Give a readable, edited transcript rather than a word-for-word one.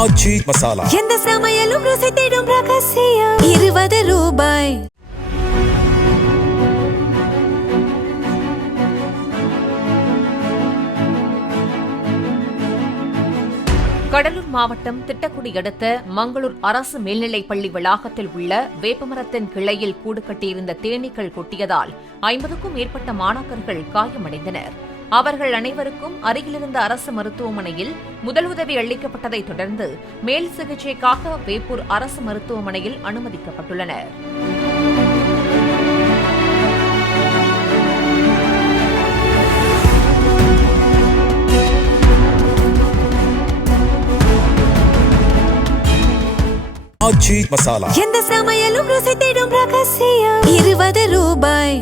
ஆச்சி மசாலா எந்த சமையலும் ருசி தேடும் ரகசியம் 20 ரூபாய். கடலூர் மாவட்டம் திட்டக்குடி அடுத்த மங்களூர் அரசு மேல்நிலைப்பள்ளி வளாகத்தில் உள்ள வேப்பமரத்தின் கிளையில் கூடு கட்டியிருந்த தேனீக்கள் கொட்டியதால் 50க்கும் மேற்பட்ட மாணாக்கர்கள் காயமடைந்தனர். அவர்கள் அனைவருக்கும் அருகிலிருந்த அரசு மருத்துவமனையில் முதலுதவி அளிக்கப்பட்டதைத் தொடர்ந்து மேல் சிகிச்சைக்காக வேப்பூர் அரசு மருத்துவமனையில் அனுமதிக்கப்பட்டுள்ளனர். ஆச்சி மசாலா எந்த சமையலும் ருசி தேடும் ரகசியம் 20 ரூபாய்.